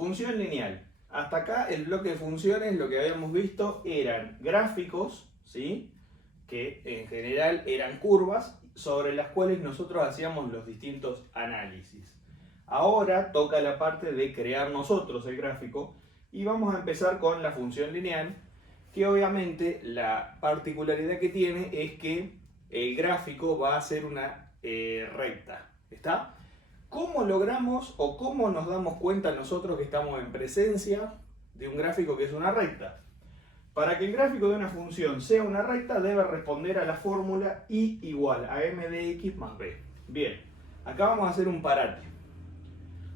Función lineal. Hasta acá el bloque de funciones, lo que habíamos visto eran gráficos, ¿sí? Que en general eran curvas sobre las cuales nosotros hacíamos los distintos análisis. Ahora toca la parte de crear nosotros el gráfico y vamos a empezar con la función lineal, que obviamente la particularidad que tiene es que el gráfico va a ser una recta. ¿Está? ¿Cómo logramos o cómo nos damos cuenta nosotros que estamos en presencia de un gráfico que es una recta? Para que el gráfico de una función sea una recta debe responder a la fórmula y igual a m de x más b. Bien, acá vamos a hacer un parate.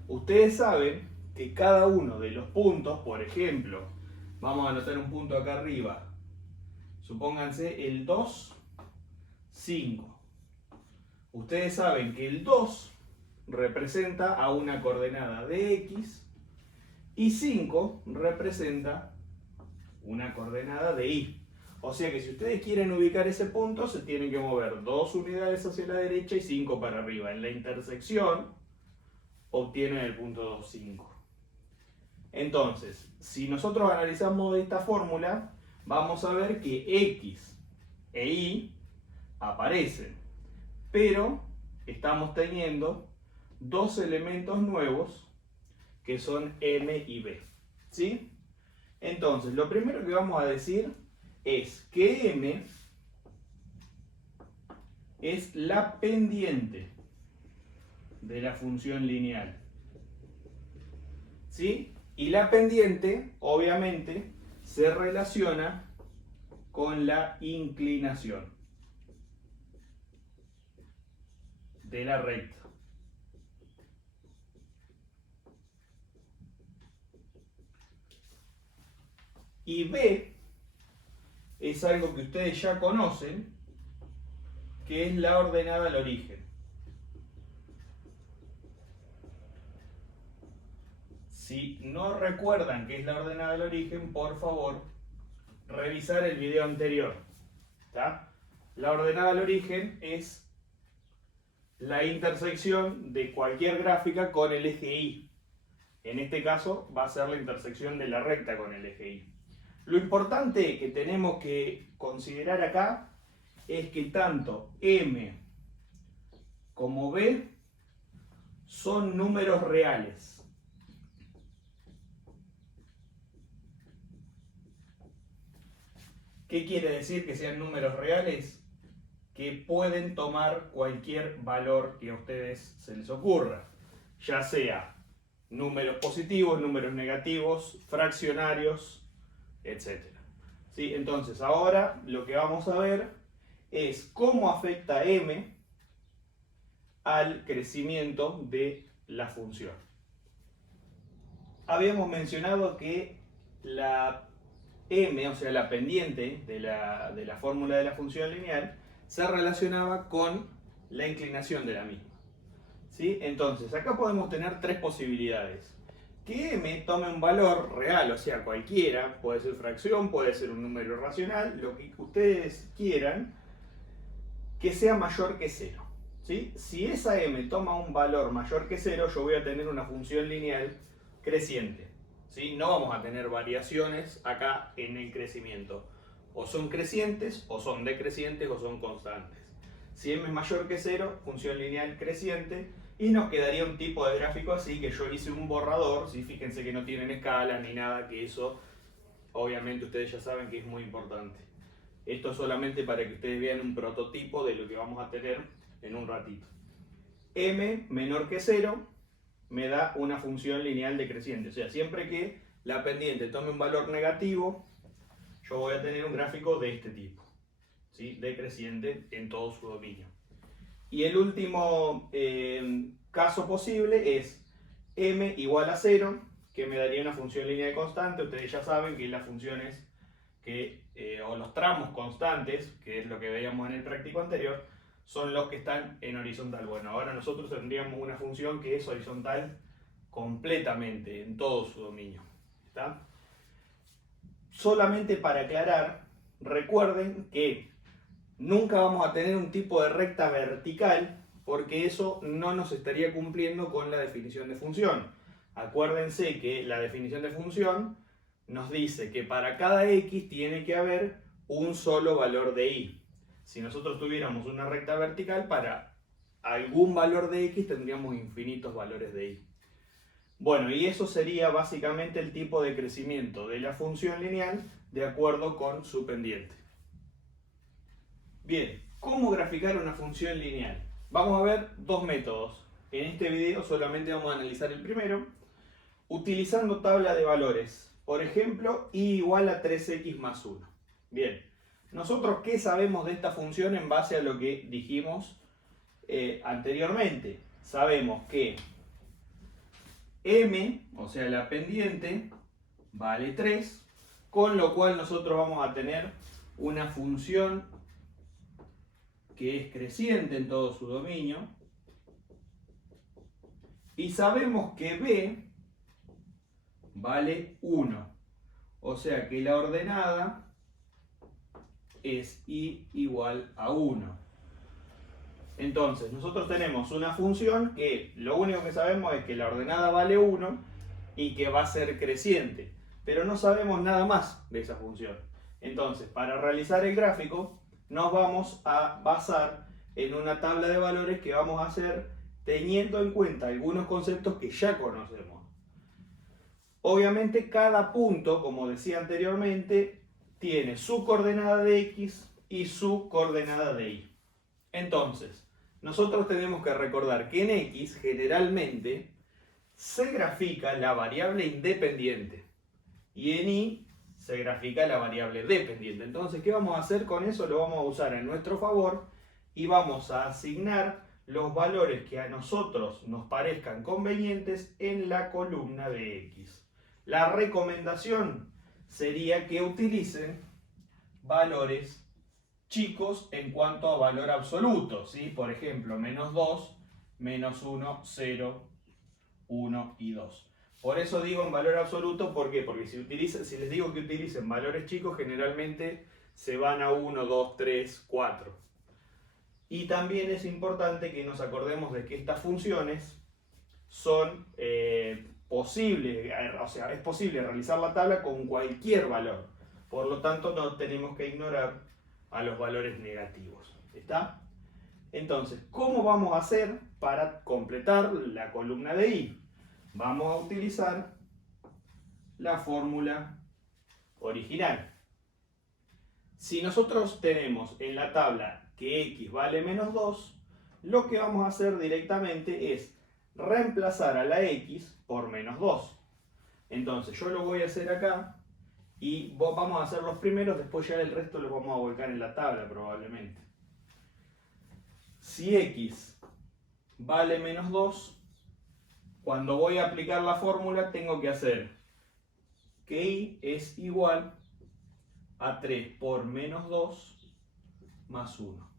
Ustedes saben que cada uno de los puntos, por ejemplo, vamos a anotar un punto acá arriba, supónganse el 2, 5. Ustedes saben que el 2 representa a una coordenada de x y 5 representa una coordenada de y. O sea que si ustedes quieren ubicar ese punto, se tienen que mover 2 unidades hacia la derecha y 5 para arriba. En la intersección obtienen el punto 2, 5. Entonces, si nosotros analizamos esta fórmula, vamos a ver que x e y aparecen, pero estamos teniendo dos elementos nuevos que son m y b, ¿sí? Entonces, lo primero que vamos a decir es que m es la pendiente de la función lineal, ¿sí? Y la pendiente, obviamente, se relaciona con la inclinación de la recta. Y B es algo que ustedes ya conocen, que es la ordenada al origen. Si no recuerdan qué es la ordenada al origen, por favor, revisar el video anterior. ¿Está? La ordenada al origen es la intersección de cualquier gráfica con el eje Y. En este caso va a ser la intersección de la recta con el eje Y. Lo importante que tenemos que considerar acá es que tanto m como b son números reales. ¿Qué quiere decir que sean números reales? Que pueden tomar cualquier valor que a ustedes se les ocurra, ya sea números positivos, números negativos, fraccionarios, etc. ¿Sí? Entonces ahora lo que vamos a ver es cómo afecta m al crecimiento de la función. Habíamos mencionado que la m, o sea la pendiente de la fórmula de la función lineal, se relacionaba con la inclinación de la misma. ¿Sí? Entonces acá podemos tener tres posibilidades. Que m tome un valor real, o sea cualquiera, puede ser fracción, puede ser un número racional, lo que ustedes quieran, que sea mayor que 0. ¿Sí? Si esa m toma un valor mayor que 0, yo voy a tener una función lineal creciente. ¿Sí? No vamos a tener variaciones acá en el crecimiento. O son crecientes, o son decrecientes, o son constantes. Si m es mayor que 0, función lineal creciente, y nos quedaría un tipo de gráfico así, que yo hice un borrador, ¿sí? Fíjense que no tienen escala ni nada, que eso obviamente ustedes ya saben que es muy importante. Esto solamente para que ustedes vean un prototipo de lo que vamos a tener en un ratito. M menor que 0 me da una función lineal decreciente, o sea, siempre que la pendiente tome un valor negativo, yo voy a tener un gráfico de este tipo, ¿sí? Decreciente en todo su dominio. Y el último caso posible es m igual a 0, que me daría una función lineal constante. Ustedes ya saben que las funciones o los tramos constantes, que es lo que veíamos en el práctico anterior, son los que están en horizontal. Bueno, ahora nosotros tendríamos una función que es horizontal completamente, en todo su dominio. ¿Está? Solamente para aclarar, recuerden que nunca vamos a tener un tipo de recta vertical, porque eso no nos estaría cumpliendo con la definición de función. Acuérdense que la definición de función nos dice que para cada x tiene que haber un solo valor de y. Si nosotros tuviéramos una recta vertical, para algún valor de x tendríamos infinitos valores de y. Bueno, y eso sería básicamente el tipo de crecimiento de la función lineal de acuerdo con su pendiente. Bien, ¿cómo graficar una función lineal? Vamos a ver dos métodos. En este video solamente vamos a analizar el primero, utilizando tabla de valores. Por ejemplo, y igual a 3x más 1. Bien, nosotros ¿qué sabemos de esta función en base a lo que dijimos anteriormente? Sabemos que m, o sea la pendiente, vale 3, con lo cual nosotros vamos a tener una función que es creciente en todo su dominio, y sabemos que b vale 1, o sea que la ordenada es y igual a 1. Entonces nosotros tenemos una función que lo único que sabemos es que la ordenada vale 1 y que va a ser creciente, pero no sabemos nada más de esa función. Entonces, para realizar el gráfico nos vamos a basar en una tabla de valores que vamos a hacer teniendo en cuenta algunos conceptos que ya conocemos. Obviamente cada punto, como decía anteriormente, tiene su coordenada de x y su coordenada de y. Entonces, nosotros tenemos que recordar que en x generalmente se grafica la variable independiente y en y se grafica la variable dependiente. Entonces, ¿qué vamos a hacer con eso? Lo vamos a usar en nuestro favor y vamos a asignar los valores que a nosotros nos parezcan convenientes en la columna de x. La recomendación sería que utilicen valores chicos en cuanto a valor absoluto, ¿sí? Por ejemplo, menos 2, menos 1, 0, 1 y 2. Por eso digo en valor absoluto, ¿por qué? Porque si les digo que utilicen valores chicos, generalmente se van a 1, 2, 3, 4. Y también es importante que nos acordemos de que estas funciones son posibles, o sea, es posible realizar la tabla con cualquier valor. Por lo tanto, no tenemos que ignorar a los valores negativos. ¿Está? Entonces, ¿cómo vamos a hacer para completar la columna de y? Vamos a utilizar la fórmula original. Si nosotros tenemos en la tabla que x vale menos 2, lo que vamos a hacer directamente es reemplazar a la x por menos 2. Entonces yo lo voy a hacer acá y vamos a hacer los primeros, después ya el resto los vamos a volcar en la tabla probablemente. Si x vale menos 2, cuando voy a aplicar la fórmula tengo que hacer que y es igual a 3 por menos 2 más 1.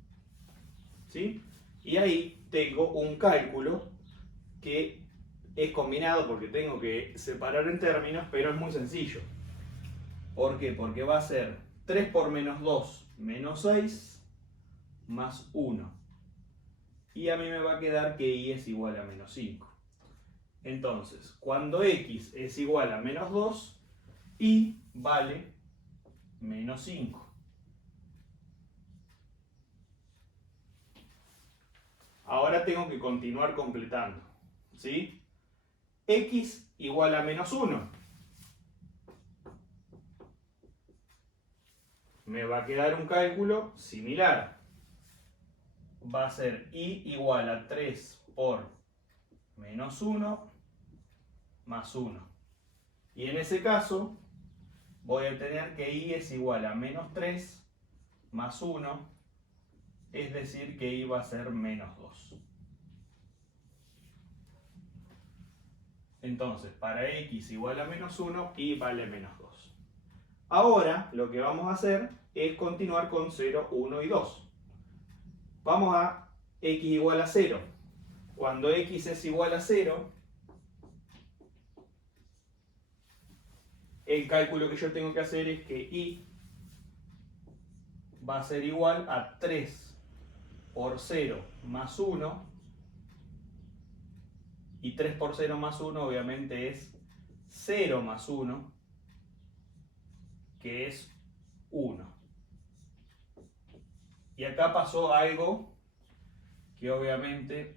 ¿Sí? Y ahí tengo un cálculo que es combinado porque tengo que separar en términos, pero es muy sencillo. ¿Por qué? Porque va a ser 3 por menos 2 menos 6 más 1. Y a mí me va a quedar que y es igual a menos 5. Entonces, cuando x es igual a menos 2, y vale menos 5. Ahora tengo que continuar completando, ¿sí? X igual a menos 1. Me va a quedar un cálculo similar. Va a ser y igual a 3 por menos 1 más 1. Y en ese caso voy a tener que y es igual a menos 3 más 1, es decir que y va a ser menos 2. Entonces, para x igual a menos 1, y vale menos 2. Ahora, lo que vamos a hacer es continuar con 0, 1 y 2. Vamos a x igual a 0. Cuando x es igual a 0, el cálculo que yo tengo que hacer es que y va a ser igual a 3 por 0 más 1, Y 3 por 0 más 1 obviamente es 0 más 1, que es 1. Y acá pasó algo que obviamente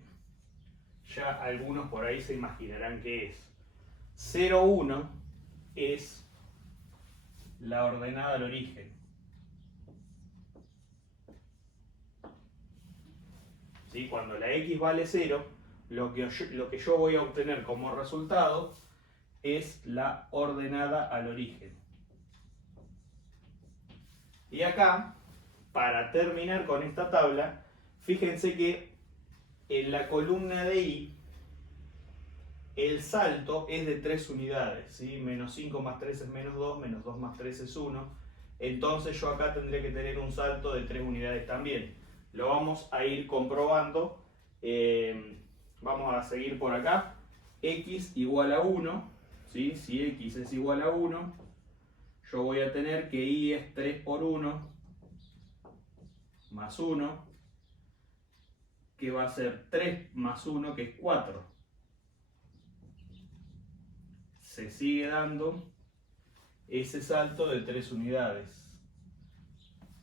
ya algunos por ahí se imaginarán qué es. 0, 1 es la ordenada al origen. ¿Sí? Cuando la x vale 0, lo que yo voy a obtener como resultado es la ordenada al origen. Y acá, para terminar con esta tabla, fíjense que en la columna de y el salto es de 3 unidades, ¿sí? Menos 5 más 3 es menos 2, menos 2 más 3 es 1. Entonces yo acá tendré que tener un salto de 3 unidades también. Lo vamos a ir comprobando. Vamos a seguir por acá. X igual a 1, ¿sí? Si x es igual a 1, yo voy a tener que y es 3 por 1 más 1, que va a ser 3 más 1, que es 4. Se sigue dando ese salto de 3 unidades.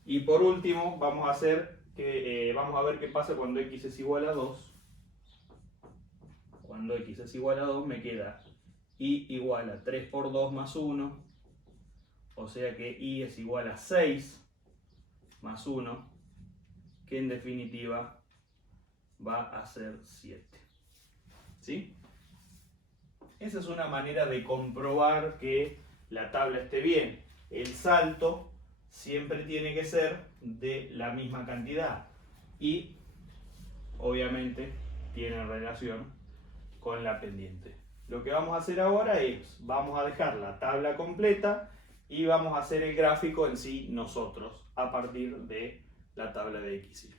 Y por último, vamos a ver qué pasa cuando x es igual a 2. Cuando x es igual a 2 me queda y igual a 3 por 2 más 1, o sea que y es igual a 6 más 1, que en definitiva va a ser 7. ¿Sí? Esa es una manera de comprobar que la tabla esté bien. El salto siempre tiene que ser de la misma cantidad y obviamente tiene relación con la pendiente. Lo que vamos a hacer ahora es, vamos a dejar la tabla completa y vamos a hacer el gráfico en sí nosotros a partir de la tabla de x.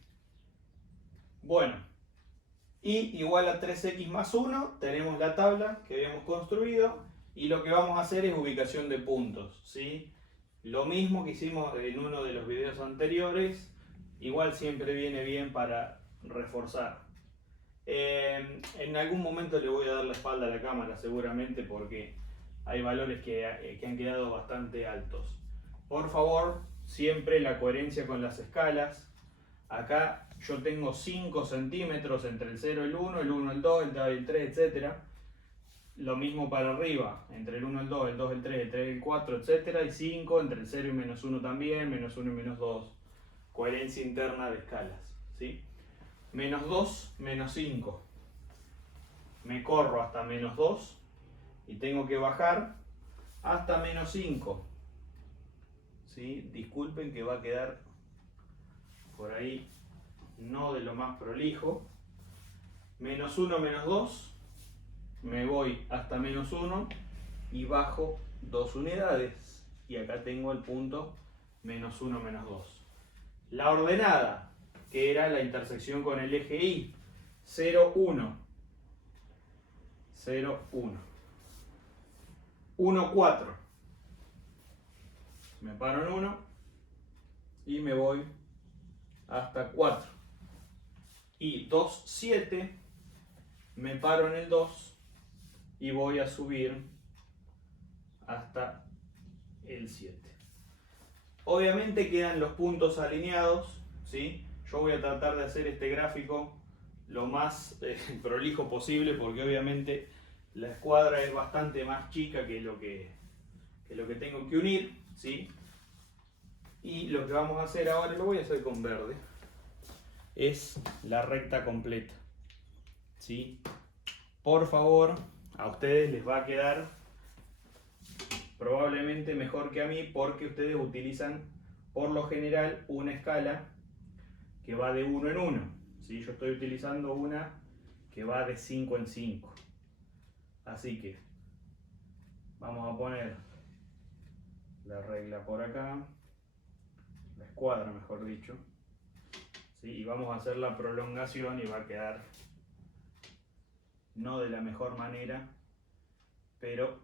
Bueno, y igual a 3x más 1, tenemos la tabla que habíamos construido y lo que vamos a hacer es ubicación de puntos, ¿sí? Lo mismo que hicimos en uno de los videos anteriores, igual siempre viene bien para reforzar. En algún momento le voy a dar la espalda a la cámara seguramente porque hay valores que han quedado bastante altos. Por favor, siempre la coherencia con las escalas. Acá yo tengo 5 centímetros entre el 0 y el 1, el 1 y el 2, el 2 y el 3, etc. Lo mismo para arriba, entre el 1 y el 2, el 2 y el 3, el 3 y el 4, etc. Y 5 entre el 0 y menos 1 también, menos 1 y menos 2. Coherencia interna de escalas, ¿sí? Menos 2, menos 5. Me corro hasta menos 2 y tengo que bajar hasta menos 5. ¿Sí? Disculpen que va a quedar por ahí no de lo más prolijo. Menos 1, menos 2. Me voy hasta menos 1 y bajo 2 unidades. Y acá tengo el punto menos 1, menos 2. La ordenada, que era la intersección con el eje Y, 0, 1, 0, 1, 1, 4, me paro en 1 y me voy hasta 4, y 2, 7, me paro en el 2 y voy a subir hasta el 7. Obviamente quedan los puntos alineados, ¿sí? Yo voy a tratar de hacer este gráfico lo más prolijo posible porque obviamente la escuadra es bastante más chica que lo que tengo que unir, ¿sí? Y lo que vamos a hacer ahora, lo voy a hacer con verde, es la recta completa, ¿sí? Por favor, a ustedes les va a quedar probablemente mejor que a mí porque ustedes utilizan por lo general una escala que va de 1 en 1, ¿sí? Yo estoy utilizando una que va de 5 en 5. Así que vamos a poner la regla por acá, la escuadra mejor dicho, ¿sí? Y vamos a hacer la prolongación y va a quedar no de la mejor manera, pero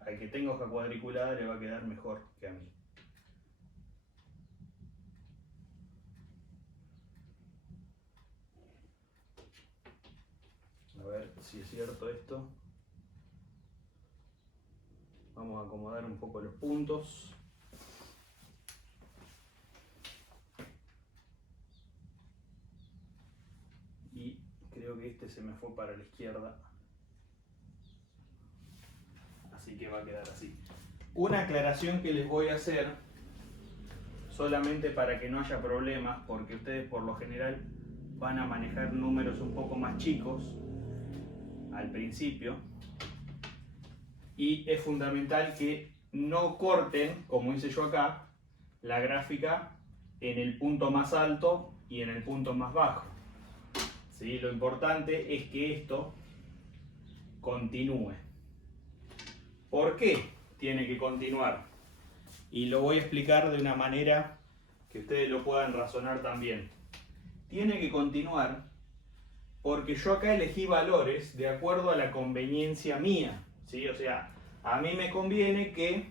al que tenga hoja cuadriculada le va a quedar mejor que a mí. A a ver si es cierto esto. Vamos a acomodar un poco los puntos. Y creo que este se me fue para la izquierda. Así que va a quedar así. Una aclaración que les voy a hacer, solamente para que no haya problemas, porque ustedes por lo general van a manejar números un poco más chicos al principio. Y es fundamental que no corten, como hice yo acá, la gráfica en el punto más alto y en el punto más bajo. ¿Sí? Lo importante es que esto continúe. ¿Por qué tiene que continuar? Y lo voy a explicar de una manera que ustedes lo puedan razonar también. Tiene que continuar porque yo acá elegí valores de acuerdo a la conveniencia mía, ¿sí? O sea, a mí me conviene que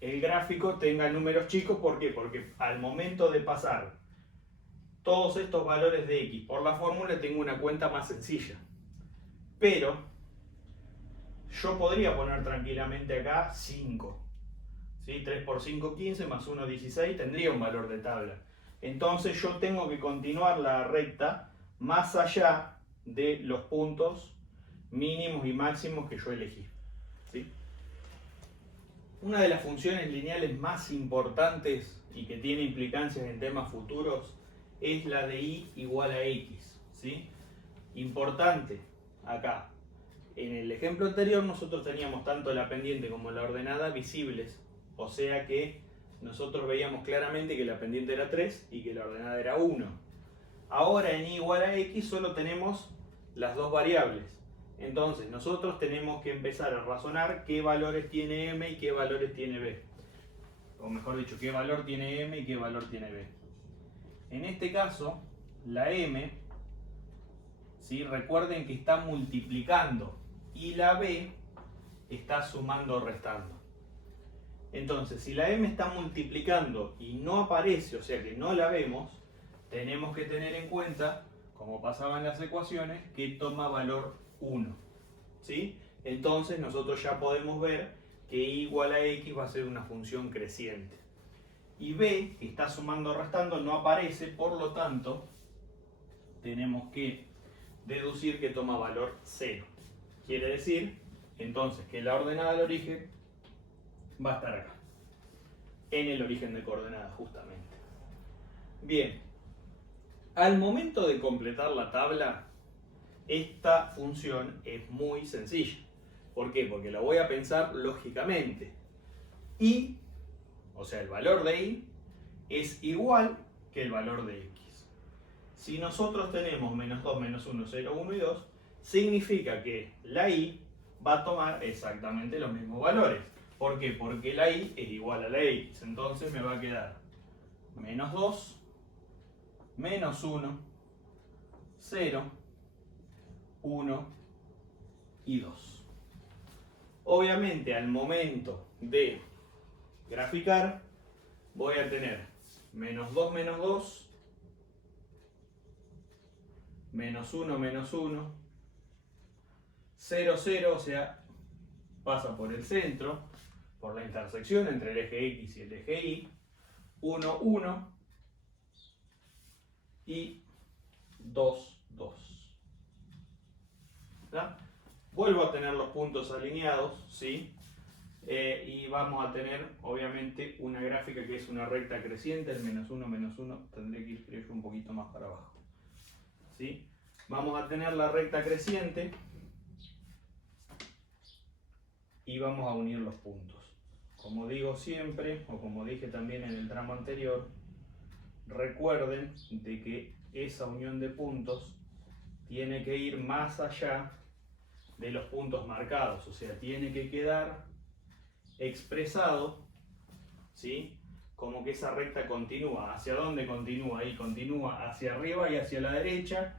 el gráfico tenga números chicos. ¿Por qué? Porque al momento de pasar todos estos valores de X por la fórmula tengo una cuenta más sencilla. Pero yo podría poner tranquilamente acá 5. ¿Sí? 3 por 5, 15, más 1, 16, tendría un valor de tabla. Entonces yo tengo que continuar la recta más allá de los puntos mínimos y máximos que yo elegí. ¿Sí? Una de las funciones lineales más importantes y que tiene implicancias en temas futuros es la de y igual a x. ¿Sí? Importante acá. En el ejemplo anterior nosotros teníamos tanto la pendiente como la ordenada visibles. O sea que nosotros veíamos claramente que la pendiente era 3 y que la ordenada era 1. Ahora en y igual a x solo tenemos las dos variables. Entonces nosotros tenemos que empezar a razonar qué valores tiene m y qué valores tiene b. O mejor dicho, qué valor tiene m y qué valor tiene b. En este caso, la m, ¿sí? Recuerden que está multiplicando y la b está sumando o restando. Entonces, si la m está multiplicando y no aparece, o sea que no la vemos, tenemos que tener en cuenta, como pasaba en las ecuaciones, que toma valor 1. ¿Sí? Entonces nosotros ya podemos ver que y igual a x va a ser una función creciente. Y b, que está sumando o restando, no aparece, por lo tanto, tenemos que deducir que toma valor 0. Quiere decir, entonces, que la ordenada del origen va a estar acá, en el origen de coordenadas justamente. Bien, al momento de completar la tabla, esta función es muy sencilla. ¿Por qué? Porque la voy a pensar lógicamente. Y, o sea, el valor de y es igual que el valor de x. Si nosotros tenemos menos 2, menos 1, 0, 1 y 2, significa que la y va a tomar exactamente los mismos valores. ¿Por qué? Porque la y es igual a la x. Entonces me va a quedar menos 2, menos 1, 0, 1 y 2. Obviamente al momento de graficar voy a tener menos 2, menos 2, menos 1, menos 1, 0, 0, o sea, pasa por el centro, por la intersección entre el eje X y el eje Y, 1, 1 y 2, 2. ¿Está? Vuelvo a tener los puntos alineados, ¿sí? Y vamos a tener, obviamente, una gráfica que es una recta creciente, el menos 1, tendré que ir, creo yo, un poquito más para abajo. ¿Sí? Vamos a tener la recta creciente y vamos a unir los puntos. Como digo siempre, o como dije también en el tramo anterior, recuerden de que esa unión de puntos tiene que ir más allá de los puntos marcados, o sea, tiene que quedar expresado, ¿sí? Como que esa recta continúa. ¿Hacia dónde continúa? Ahí continúa hacia arriba y hacia la derecha,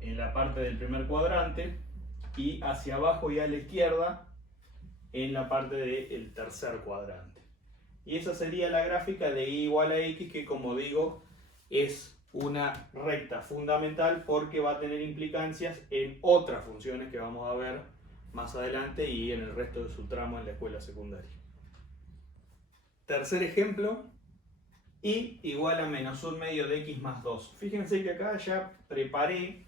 en la parte del primer cuadrante, y hacia abajo y a la izquierda, en la parte del tercer cuadrante. Y esa sería la gráfica de y igual a x, que como digo, es una recta fundamental porque va a tener implicancias en otras funciones que vamos a ver más adelante y en el resto de su tramo en la escuela secundaria. Tercer ejemplo, y igual a menos 1 medio de x más 2. Fíjense que acá ya preparé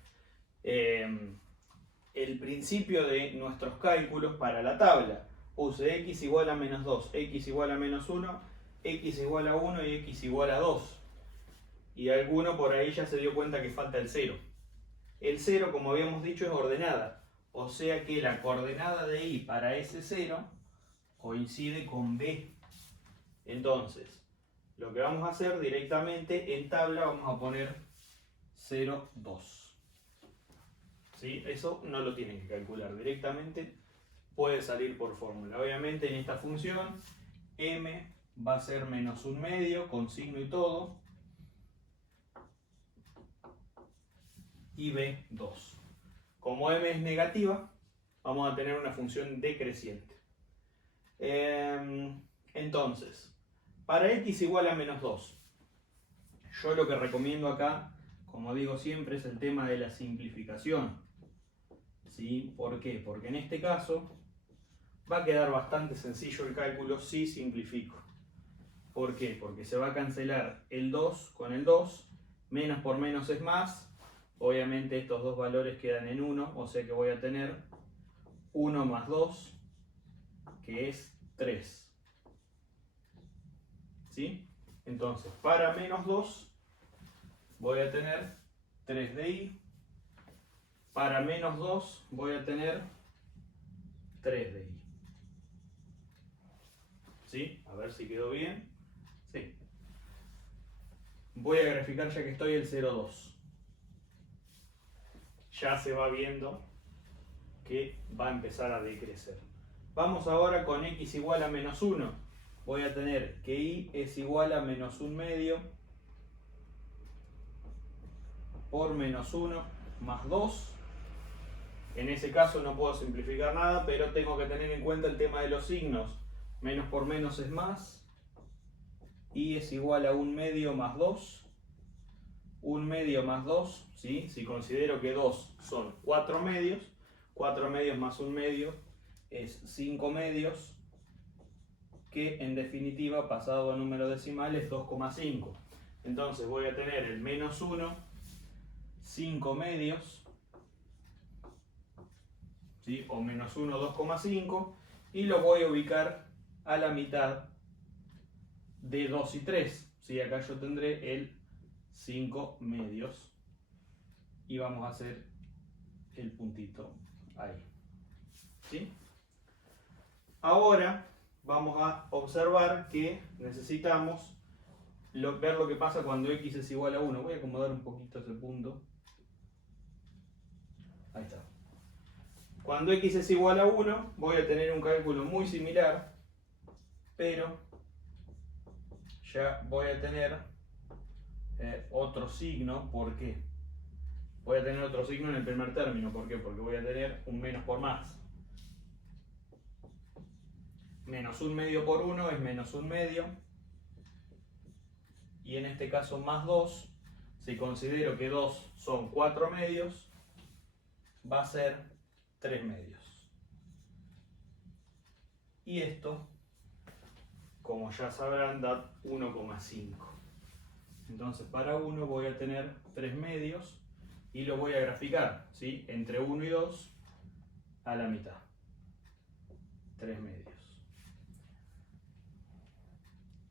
el principio de nuestros cálculos para la tabla. Puse x igual a menos 2, x igual a menos 1, x igual a 1 y x igual a 2. Y alguno por ahí ya se dio cuenta que falta el 0. El 0, como habíamos dicho, es ordenada. O sea que la coordenada de y para ese 0 coincide con b. Entonces, lo que vamos a hacer directamente en tabla, vamos a poner 0, 2. ¿Sí? Eso no lo tienen que calcular directamente, puede salir por fórmula. Obviamente en esta función m va a ser menos 1 medio con signo y todo, y b 2. Como m es negativa, vamos a tener una función decreciente. Entonces, para x igual a menos 2, yo lo que recomiendo acá, como digo siempre, es el tema de la simplificación. ¿Sí? ¿Por qué? Porque en este caso va a quedar bastante sencillo el cálculo si simplifico. ¿Por qué? Porque se va a cancelar el 2 con el 2, menos por menos es más, obviamente estos dos valores quedan en 1, o sea que voy a tener 1 más 2, que es 3. ¿Sí? Entonces, para menos 2 voy a tener 3 de y. Para menos 2 voy a tener 3 de y. ¿Sí? A ver si quedó bien. Sí. Voy a graficar ya que estoy el 0,2. Ya se va viendo que va a empezar a decrecer. Vamos ahora con x igual a menos 1. Voy a tener que y es igual a menos 1 medio por menos 1 más 2. En ese caso no puedo simplificar nada, pero tengo que tener en cuenta el tema de los signos. Menos por menos es más. Y es igual a 1 medio más 2. 1 medio más 2, ¿sí? Si considero que 2 son 4 medios, 4 medios más 1 medio es 5 medios, que en definitiva, pasado a número decimal, es 2,5. Entonces voy a tener el menos 1, 5 medios, ¿sí? O menos 1, 2,5, y lo voy a ubicar a la mitad de 2 y 3. ¿Sí? Acá yo tendré el 5 medios y vamos a hacer el puntito ahí. ¿Sí? Ahora vamos a observar que necesitamos ver lo que pasa cuando x es igual a 1. Voy a acomodar un poquito ese punto. Ahí está. Cuando x es igual a 1 voy a tener un cálculo muy similar, pero ya voy a tener otro signo. ¿Por qué? Voy a tener otro signo en el primer término. ¿Por qué? Porque voy a tener un menos por más. Menos 1 medio por 1 es menos 1 medio. Y en este caso más 2, si considero que 2 son 4 medios, va a ser 3 medios. Y esto, como ya sabrán, da 1,5. Entonces para 1 voy a tener 3 medios y lo voy a graficar, ¿sí? Entre 1 y 2 a la mitad. 3 medios.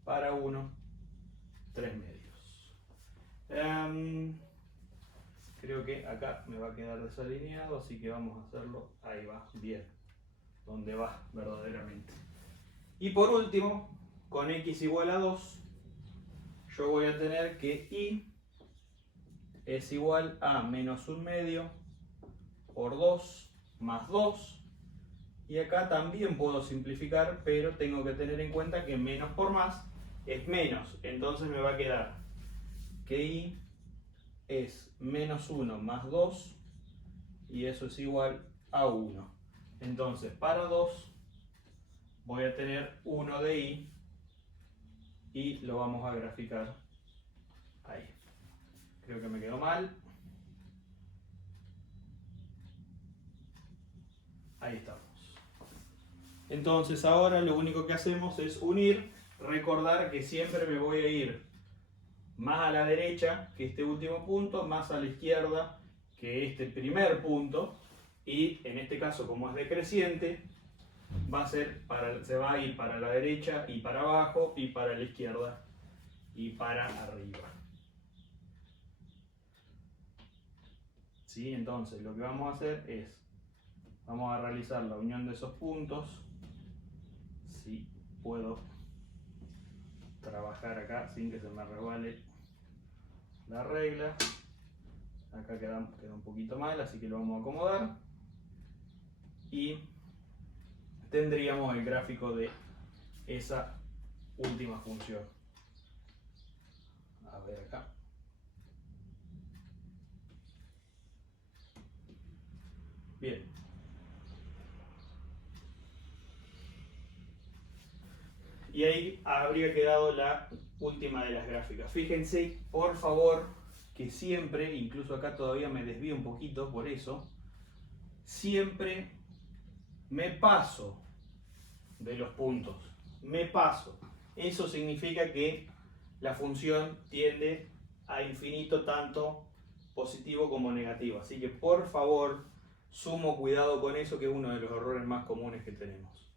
Para 1, 3 medios. Creo que acá me va a quedar desalineado, así que vamos a hacerlo. Ahí va, bien. Donde va verdaderamente. Y por último, con x igual a 2, yo voy a tener que y es igual a menos 1 medio por 2 más 2. Y acá también puedo simplificar, pero tengo que tener en cuenta que menos por más es menos. Entonces me va a quedar que y es menos 1 más 2 y eso es igual a 1. Entonces para 2 voy a tener 1 de y lo vamos a graficar ahí. Creo que me quedó mal. Ahí estamos. Entonces ahora lo único que hacemos es unir. Recordar que siempre me voy a ir más a la derecha que este último punto, más a la izquierda que este primer punto. Y en este caso, como es decreciente, se va a ir para la derecha y para abajo y para la izquierda y para arriba. ¿Sí? Entonces lo que vamos a hacer es, vamos a realizar la unión de esos puntos. Si puedo trabajar acá sin que se me resbale la regla. Acá queda un poquito mal, así que lo vamos a acomodar. Y tendríamos el gráfico de esa última función. A ver acá. Bien. Y ahí habría quedado la última de las gráficas. Fíjense, por favor, que siempre, incluso acá todavía me desvío un poquito por eso, siempre me paso de los puntos. Me paso. Eso significa que la función tiende a infinito, tanto positivo como negativo. Así que por favor, sumo cuidado con eso, que es uno de los errores más comunes que tenemos.